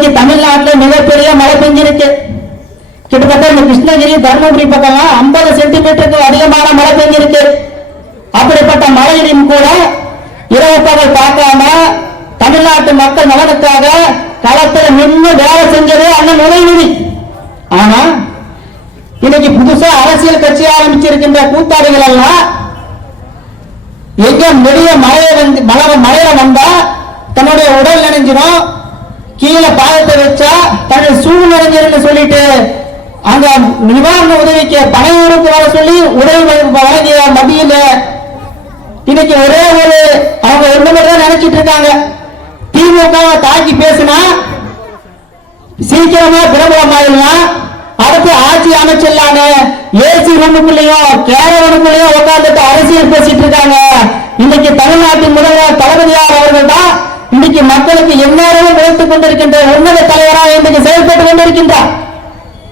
இன்னைக்கு தமிழ்நாட்டில் மிகப்பெரிய மழை பெஞ்சிருக்கு. கிட்டத்தட்ட இந்த கிருஷ்ணகிரி தருமபுரி பக்கம் 50 சென்டிமீட்டருக்கு அதிகமான மழை பெஞ்சிருக்கு. அப்படிப்பட்ட மழையிலும் கூட இரவு பகல் பார்க்காம தமிழ்நாட்டு மக்கள் நலனுக்காக களத்தில் நின்று வேலை செஞ்சது அண்ணன் உதயநிதி. ஆனா இன்னைக்கு புதுசா அரசியல் கட்சி ஆரம்பிச்சிருக்கின்ற கூத்தாடிகள் எல்லாம் எங்க நெடிய மழையில வந்தா தன்னுடைய உடல் நினைஞ்சிடும், கீழே பாதத்தை வச்சா தன்னுடைய சூழ் நினைஞ்சிருந்து சொல்லிட்டு அங்க நிவாரண உதவிக்கு பனையூருக்கு வர சொல்லி உதவி வழங்கிய மத்தியில இன்னைக்கு ஒரே ஒரு அவங்க ஒண்ணுதான் நினைச்சிட்டு இருக்காங்க. திமுக தாக்கி பேசினா சீக்கிரமா பிரபலமாயிடலாம், அடுத்து ஆட்சி அமைச்சிடலான்னு ஏசி ரூமுக்குள்ளேயும் கேரவனுக்குள்ளேயும் உட்கார்ந்துட்டு அரசியல் பேசிட்டு இருக்காங்க. இன்னைக்கு தமிழ்நாட்டின் முதல்வர் தளபதியார் அவர்கள் தான் இன்னைக்கு மக்களுக்கு எந்நேரமும் உழைத்துக் கொண்டிருக்கின்ற உன்னத தலைவராக இன்றைக்கு செயல்பட்டு கொண்டிருக்கின்றார்.